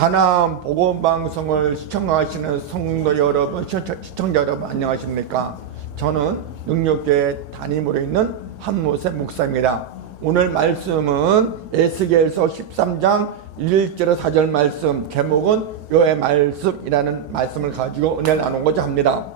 가나안 복음방송을 시청하시는 성도 여러분, 시청자 여러분 안녕하십니까? 저는 능력교회 담임으로 있는 한무세 목사입니다. 오늘 말씀은 에스겔서 13장 1절에서 4절 말씀, 제목은 여호와의 말씀이라는 말씀을 가지고 은혜를 나누고자 합니다.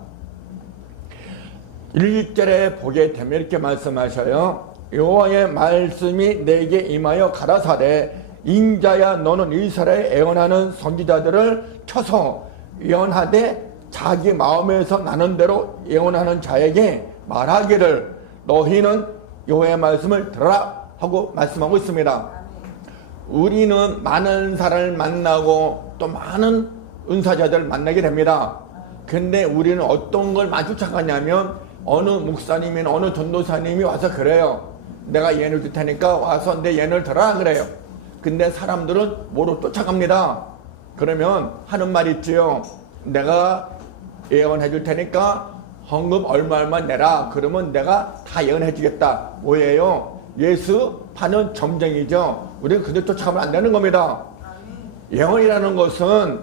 1절에 보게 되면 이렇게 말씀하셔요. 여호와의 말씀이 내게 임하여 가라사대 인자야 너는 이스라엘에 예언하는 선지자들을 쳐서 예언하되 자기 마음에서 나는 대로 예언하는 자에게 말하기를 너희는 여호와의 말씀을 들어라 하고 말씀하고 있습니다. 우리는 많은 사람을 만나고 또 많은 은사자들을 만나게 됩니다. 근데 우리는 어떤 걸 많이 쫓아가냐면 어느 목사님이나 어느 전도사님이 와서 그래요. 내가 예언을 줄 테니까 와서 내 예언을 들어라 그래요. 근데 사람들은 뭐로 쫓아갑니다. 그러면 하는 말 있지요. 내가 예언해 줄 테니까 헌금 얼마 내라. 그러면 내가 다 예언해 주겠다. 뭐예요? 예수 파는 점쟁이죠. 우리는 그들 쫓아가면 안 되는 겁니다. 예언이라는 것은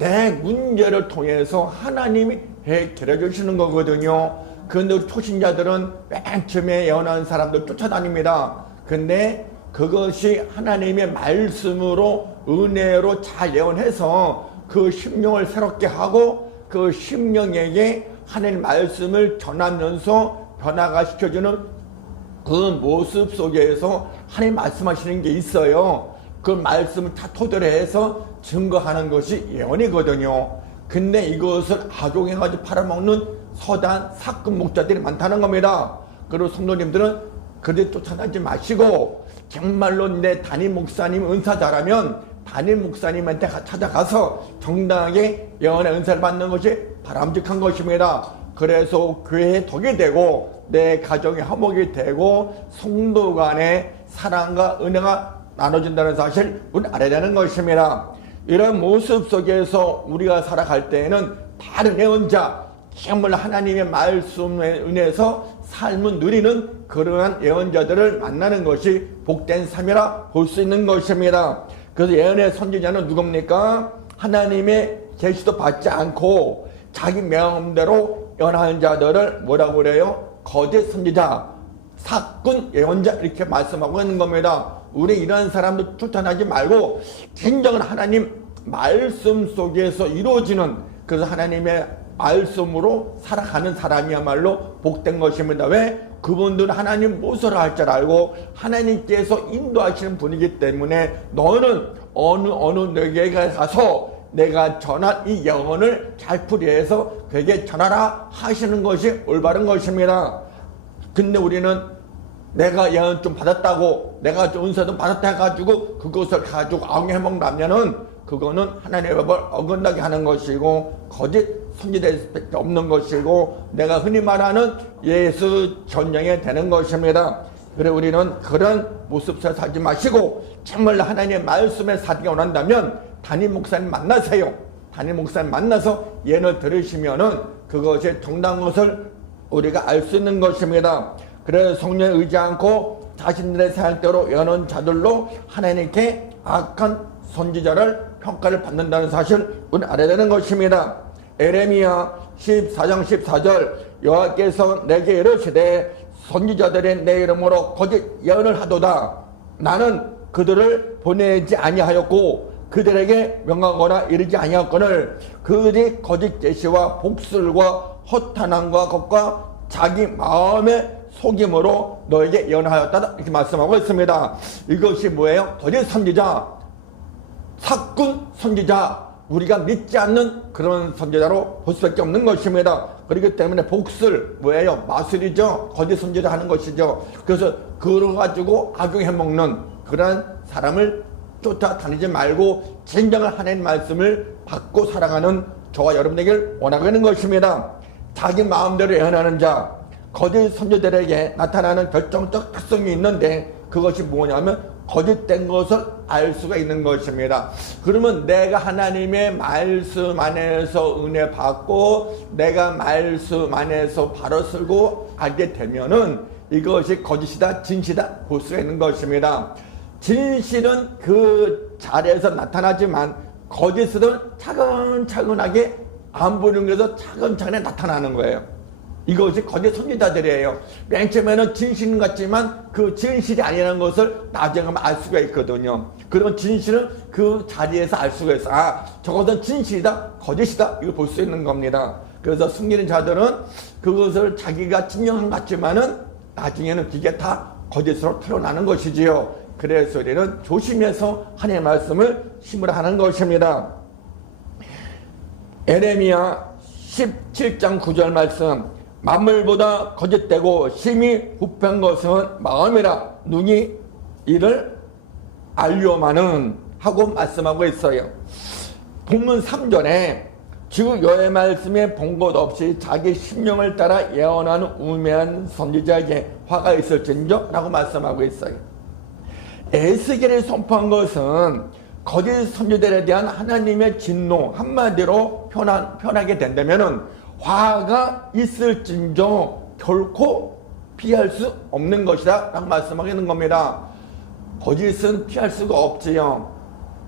내 문제를 통해서 하나님이 해결해 주시는 거거든요. 그런데 우리 초신자들은 맨 처음에 예언하는 사람들 쫓아다닙니다. 근데 그것이 하나님의 말씀으로 은혜로 잘 예언해서 그 심령을 새롭게 하고 그 심령에게 하나님 말씀을 전하면서 변화가 시켜주는 그 모습 속에서 하나님 말씀하시는 게 있어요. 그 말씀을 다 토대로 해서 증거하는 것이 예언이거든요. 근데 이것을 악용해가지고 팔아먹는 서단 사건 목자들이 많다는 겁니다. 그리고 성도님들은 그들 쫓아다니지 마시고 정말로 내 담임 목사님 은사자라면 담임 목사님한테 찾아가서 정당하게 예언의 은사를 받는 것이 바람직한 것입니다. 그래서 교회에 덕이 되고 내 가정의 화목이 되고 성도 간의 사랑과 은혜가 나눠진다는 사실 우리 알아야 되는 것입니다. 이런 모습 속에서 우리가 살아갈 때에는 다른 예언자 정말 하나님의 말씀에 은혜에서 삶을 누리는 그러한 예언자들을 만나는 것이 복된 삶이라 볼 수 있는 것입니다. 그래서 예언의 선지자는 누굽니까? 하나님의 계시도 받지 않고 자기 마음대로 예언하는 자들을 뭐라고 그래요? 거짓 선지자, 사꾼 예언자 이렇게 말씀하고 있는 겁니다. 우리 이런 사람들 쫓아나지 말고 진정한 하나님 말씀 속에서 이루어지는 그래서 하나님의 말씀으로 살아가는 사람이야말로 복된 것입니다. 왜? 그분들은 하나님 무엇을 할 줄 알고 하나님께서 인도하시는 분이기 때문에 너는 어느 내게 가서 내가 전한 이 영혼을 잘 풀이해서 그에게 전하라 하시는 것이 올바른 것입니다. 근데 우리는 내가 예언 좀 받았다고 내가 좀 은사 좀 받았다 해가지고 그것을 가지고 악용해먹는다면은 그거는 하나님의 법을 어긋나게 하는 것이고 거짓 선지될 수밖에 없는 것이고 내가 흔히 말하는 예수 전쟁이 되는 것입니다. 그래 우리는 그런 모습을 살지 마시고 정말 하나님의 말씀에 살기 원한다면 담임 목사님 만나세요. 담임 목사님 만나서 예언을 들으시면은 그것이 정당한 것을 우리가 알 수 있는 것입니다. 그래서 성령에 의지 않고 자신들의 생각대로 예언하는 자들로 하나님께 악한 선지자를 평가를 받는다는 사실을 우리는 알아야 되는 것입니다. 에레미야 14장 14절 여호와께서 내게 이르시되 선지자들이 내 이름으로 거짓 예언을 하도다. 나는 그들을 보내지 아니하였고 그들에게 명하거나 이르지 아니하였거늘 그들이 거짓 계시와 복술과 허탄함과 것과 자기 마음의 속임으로 너에게 예언하였다 이렇게 말씀하고 있습니다. 이것이 뭐예요? 거짓 선지자, 사꾼 선지자, 우리가 믿지 않는 그런 선지자로 볼 수밖에 없는 것입니다. 그렇기 때문에 복술 뭐예요? 마술이죠. 거짓 선지자 하는 것이죠. 그래서 그걸 가지고 악용해먹는 그런 사람을 쫓아다니지 말고 진정한 하나님 말씀을 받고 살아가는 저와 여러분에게 원하는 것입니다. 자기 마음대로 예언하는 자, 거짓 선지자들에게 나타나는 결정적 특성이 있는데 그것이 뭐냐면 거짓된 것을 알 수가 있는 것입니다. 그러면 내가 하나님의 말씀 안에서 은혜 받고 내가 말씀 안에서 바로 쓰고 알게 되면은 이것이 거짓이다 진실이다 볼 수가 있는 것입니다. 진실은 그 자리에서 나타나지만 거짓은 차근차근하게 안 보이는 것에서 차근차근히 나타나는 거예요. 이것이 거짓 선지자들이에요. 맨 처음에는 진실 같지만 그 진실이 아니라는 것을 나중에 가면 알 수가 있거든요. 그런 진실은 그 자리에서 알 수가 있어. 아, 저것은 진실이다, 거짓이다, 이걸 볼 수 있는 겁니다. 그래서 숨기는 자들은 그것을 자기가 진정한 것 같지만은 나중에는 그게 다 거짓으로 드러나는 것이지요. 그래서 우리는 조심해서 하나님의 말씀을 심으라 하는 것입니다. 에레미야 17장 9절 말씀. 만물보다 거짓되고 심히 부패한 것은 마음이라 눈이 이를 알려마는 하고 말씀하고 있어요. 본문 3절에 주 여호와의 말씀에 본 것 없이 자기 심령을 따라 예언하는 우매한 선지자에게 화가 있을진저 라고 말씀하고 있어요. 에스겔이 선포한 것은 거짓 선지자들에 대한 하나님의 진노, 한마디로 표현하게 된다면은 화가 있을진저 결코 피할 수 없는 것이다 라고 말씀하고 겁니다. 거짓은 피할 수가 없지요.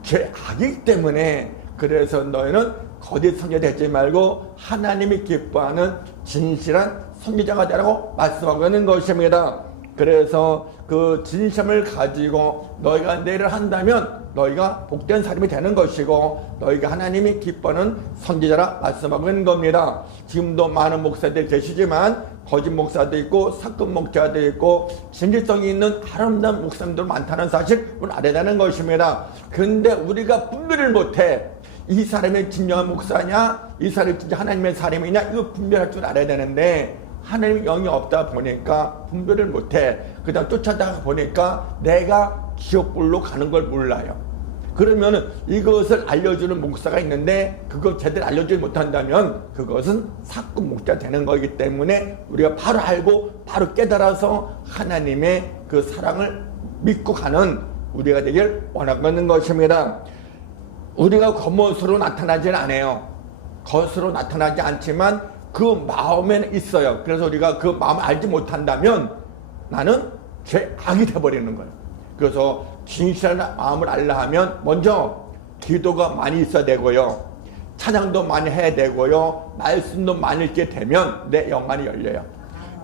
죄악이기 때문에. 그래서 너희는 거짓 선지자 되지 말고 하나님이 기뻐하는 진실한 선지자가 되라고 말씀하고 있는 것입니다. 그래서 그 진심을 가지고 너희가 내 일을 한다면 너희가 복된 사람이 되는 것이고 너희가 하나님이 기뻐하는 선지자라 말씀하고 있는 겁니다. 지금도 많은 목사들이 계시지만 거짓 목사도 있고 사건 목사도 있고 진실성이 있는 아름다운 목사님들 많다는 사실을 알아야 되는 것입니다. 그런데 우리가 분별을 못해. 이 사람이 진정한 목사냐, 이 사람이 진짜 하나님의 사람이냐, 이거 분별할 줄 알아야 되는데 하나님의 영이 없다 보니까 분별을 못해. 그다음 쫓아다가 보니까 내가 지옥불로 가는 걸 몰라요. 그러면은 이것을 알려주는 목사가 있는데 그걸 제대로 알려주지 못한다면 그것은 사건 목자 되는 거기 때문에 우리가 바로 알고 바로 깨달아서 하나님의 그 사랑을 믿고 가는 우리가 되길 원하고 있는 것입니다. 우리가 겉모습으로 나타나지는 않아요. 겉으로 나타나지 않지만 그 마음에는 있어요. 그래서 우리가 그 마음을 알지 못한다면 나는 죄악이 돼버리는 거예요. 그래서 진실한 마음을 알려 하면 먼저 기도가 많이 있어야 되고요. 찬양도 많이 해야 되고요. 말씀도 많이 읽게 되면 내 영안이 열려요.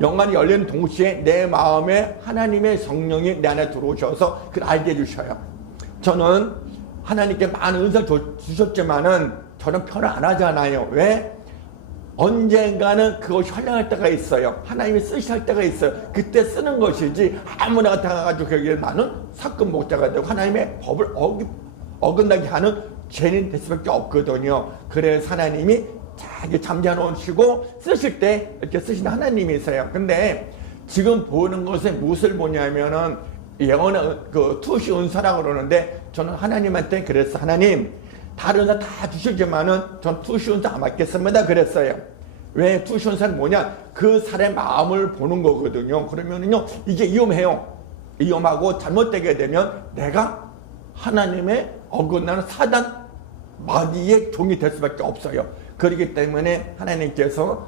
영안이 열리는 동시에 내 마음에 하나님의 성령이 내 안에 들어오셔서 그걸 알게 해주셔요. 저는 하나님께 많은 은사를 주셨지만은 저는 표현 안 하잖아요. 왜? 언젠가는 그것이 활용할 때가 있어요. 하나님이 쓰실 때가 있어요. 그때 쓰는 것이지 아무나 같아가지고 거기에 나는 사건 목자가 되고 하나님의 법을 어긋나게 하는 죄인 될 수밖에 없거든요. 그래서 하나님이 자기 잠자놓으시고 쓰실 때 이렇게 쓰시는 하나님이세요. 근데 지금 보는 것에 무엇을 보냐면은 예언의 그 투시 은사라고 그러는데 저는 하나님한테 그랬어. 하나님 다른 은사 다 주시지만은 전 투시 은사 안 받겠습니다 그랬어요. 왜? 투시 은사는 뭐냐? 그 사람의 마음을 보는 거거든요. 그러면은요 이게 위험해요. 위험하고 잘못되게 되면 내가 하나님의 어긋나는 사단 마귀의 종이 될 수밖에 없어요. 그렇기 때문에 하나님께서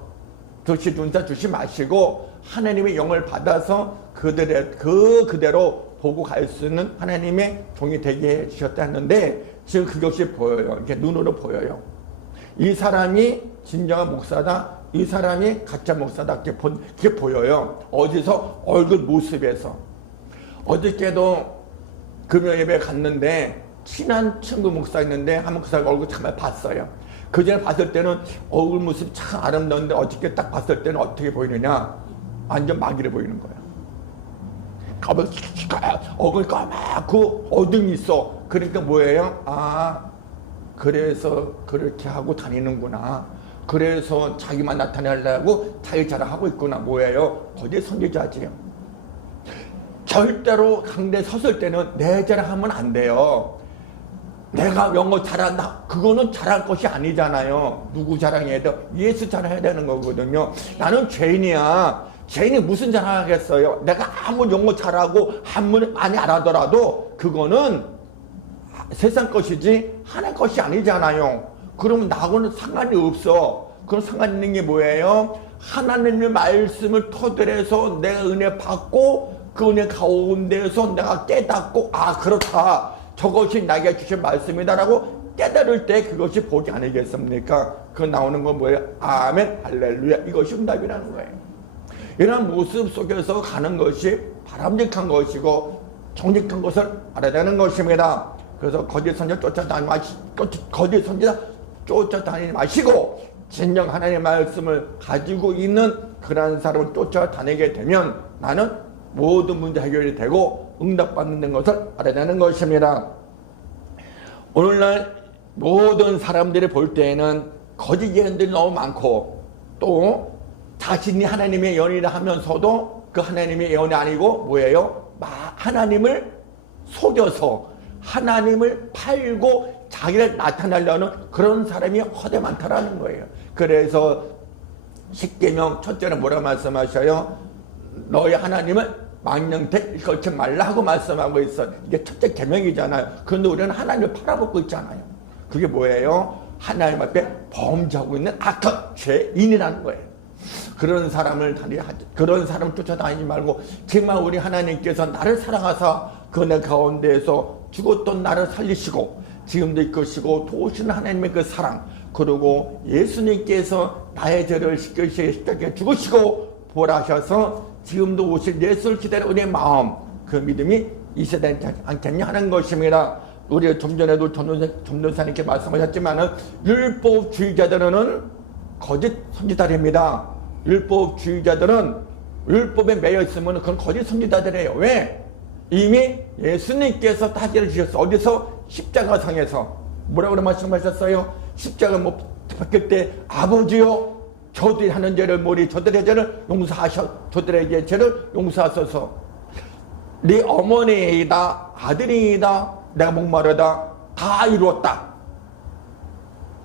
투시 은사 주시 마시고 하나님의 영을 받아서 그대로 보고 갈 수 있는 하나님의 종이 되게 해주셨다 했는데 지금 그것이 보여요. 이렇게 눈으로 보여요. 이 사람이 진정한 목사다, 이 사람이 가짜 목사다, 그게 보여요. 어디서? 얼굴 모습에서. 어저께도 금요예배 갔는데 친한 친구 목사 있는데 한번 그 사람 얼굴 정말 봤어요. 그 전에 봤을 때는 얼굴 모습이 참 아름다운데 어저께 딱 봤을 때는 어떻게 보이느냐? 완전 마귀를 보이는 거예요. 얼굴 까맣고 어둠이 있어. 그러니까 뭐예요? 아, 그래서 그렇게 하고 다니는구나. 그래서 자기만 나타내려고 자기 자랑하고 있구나. 뭐예요? 거기에 선지자지요. 절대로 강대에 섰을 때는 내 자랑하면 안 돼요. 내가 영어 잘한다. 그거는 잘할 것이 아니잖아요. 누구 자랑해야 돼? 예수 자랑해야 되는 거거든요. 나는 죄인이야. 죄인이 무슨 자랑하겠어요? 내가 아무리 영어 잘하고 한문을 많이 알아더라도 그거는 세상 것이지 하나님 것이 아니잖아요. 그러면 나하고는 상관이 없어. 그럼 상관 있는 게 뭐예요? 하나님의 말씀을 토대해서 내가 은혜 받고 그 은혜 가운데서 내가 깨닫고 아 그렇다. 저것이 나에게 주신 말씀이다라고 깨달을 때 그것이 복이 아니겠습니까? 그 나오는 건 뭐예요? 아멘, 할렐루야. 이것이 응답이라는 거예요. 이런 모습 속에서 가는 것이 바람직한 것이고 정직한 것을 알아야 되는 것입니다. 그래서 거짓 선지자 쫓아다니지 마시고 진정 하나님의 말씀을 가지고 있는 그러한 사람을 쫓아다니게 되면 나는 모든 문제 해결이 되고 응답받는 것을 알아야 되는 것입니다. 오늘날 모든 사람들이 볼 때에는 거짓 예언들이 너무 많고 또 자신이 하나님의 예언이라 하면서도 그 하나님의 예언이 아니고 뭐예요? 하나님을 속여서 하나님을 팔고 자기를 나타내려는 그런 사람이 허대 많다라는 거예요. 그래서 십계명 첫째는 뭐라고 말씀하셔요? 너희 하나님을 망령되 일컬지 말라 하고 말씀하고 있어. 이게 첫째 계명이잖아요. 그런데 우리는 하나님을 팔아먹고 있잖아요. 그게 뭐예요? 하나님 앞에 범죄하고 있는 악한 죄인이라는 거예요. 그런 사람을 쫓아다니지 말고 정말 우리 하나님께서 나를 사랑하사 그 내 가운데에서 죽었던 나를 살리시고 지금도 이끄시고 도우시는 하나님의 그 사랑, 그리고 예수님께서 나의 죄를 십자가에 죽으시고 부활하셔서 지금도 오실 예수를 기다리는 우리의 마음, 그 믿음이 있어야 되지 않겠냐 하는 것입니다. 우리가 좀 전에도 전도사님께 말씀하셨지만은 율법주의자들은 거짓 선지자들입니다. 율법주의자들은 율법에 매여 있으면 그건 거짓 선지자들이에요. 왜? 이미 예수님께서 다 해결해주셨어. 어디서? 십자가상에서. 뭐라고 말씀하셨어요? 십자가 못 박힐 때 아버지요 저들이 하는 죄를 모리 저들의 죄를 저들에게 죄를 용서하소서. 네 어머니이다 아들이다 내가 목마르다 다 이루었다.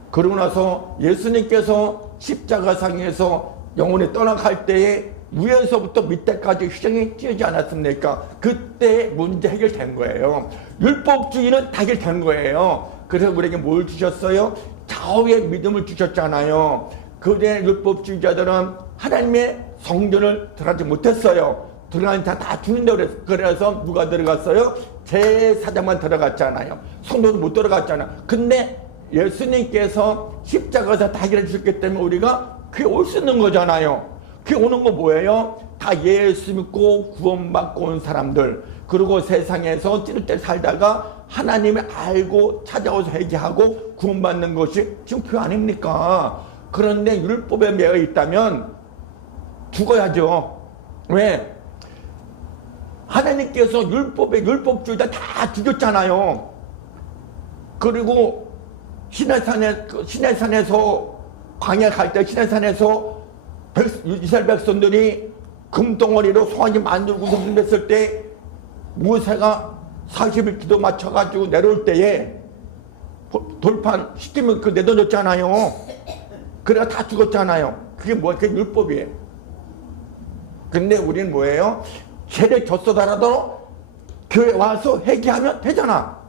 그러고 나서 예수님께서 십자가상에서 영혼이 떠나갈 때에 위에서부터 밑에까지 휘장이 찌지 않았습니까? 그때 문제 해결된 거예요. 율법주의는 다 해결된 거예요. 그래서 우리에게 뭘 주셨어요? 좌우의 믿음을 주셨잖아요. 그때 율법주의자들은 하나님의 성전을 들어가지 못했어요. 들어가니까 다 죽는다고 그랬어요. 그래서 누가 들어갔어요? 제사장만 들어갔잖아요. 성도도 못 들어갔잖아요. 근데 예수님께서 십자가에서 다 해결해 주셨기 때문에 우리가 그게 올 수 있는 거잖아요. 그게 오는 거 뭐예요? 다 예수 믿고 구원받고 온 사람들, 그리고 세상에서 찌릿찌릿 살다가 하나님을 알고 찾아와서 회개하고 구원받는 것이 지금 그 아닙니까? 그런데 율법에 매여 있다면 죽어야죠. 왜? 하나님께서 율법주의자 다 죽였잖아요. 그리고 시내산에서 광야 갈 때 시내산에서 이스라엘 백성들이 금덩어리로 송아지 만들고 공습했을 때 모세가 40일 기도 맞춰가지고 내려올 때에 돌판 시키면 그 내던졌잖아요. 그래가 다 죽었잖아요. 그게 뭐야? 그게 율법이에요. 근데 우리는 뭐예요? 죄를 졌어더라도 교회 와서 회개하면 되잖아.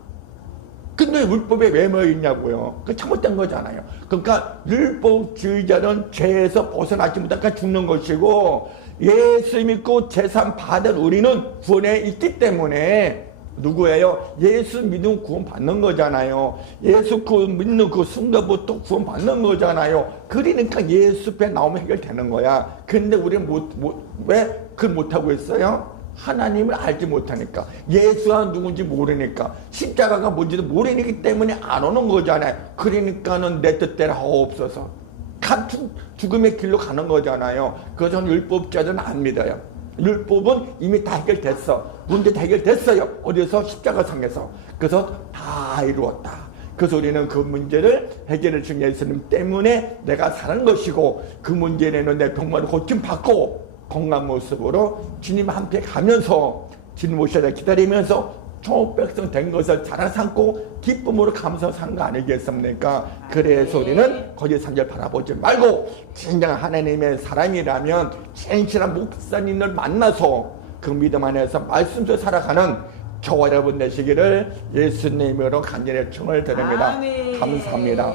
근데 율법에 왜 모여 있냐고요? 그 잘못된 거잖아요. 그러니까 율법주의자는 죄에서 벗어나지 못하니까 죽는 것이고, 예수 믿고 재산 받은 우리는 구원에 있기 때문에 누구예요? 예수 믿으면 구원 받는 거잖아요. 예수 믿는 그 순간부터 구원 받는 거잖아요. 그러니까 예수 앞에 나오면 해결되는 거야. 근데 우리는 왜 그걸 못하고 있어요? 하나님을 알지 못하니까, 예수가 누군지 모르니까, 십자가가 뭔지도 모르기 때문에 안 오는 거잖아요. 그러니까는 내 뜻대로 하옵소서. 죽음의 길로 가는 거잖아요. 그래서 율법자들은 안 믿어요. 율법은 이미 다 해결됐어. 문제 다 해결됐어요. 어디서? 십자가상에서. 그래서 다 이루었다. 그래서 우리는 그 문제를 해결해 준 예수님 때문에 내가 사는 것이고, 그 문제는 내 병마를 고침받고 건강한 모습으로 주님 함께 가면서 주님 오셔야 기다리면서 총백성 된 것을 자랑 삼고 기쁨으로 감사하고 사는 거 아니겠습니까? 그래서 우리는 거짓 선지자를 바라보지 말고 진정한 하나님의 사람이라면 진실한 목사님을 만나서 그 믿음 안에서 말씀대로 살아가는 저와 여러분 되시기를 예수님으로 간절히 청을 드립니다. 감사합니다.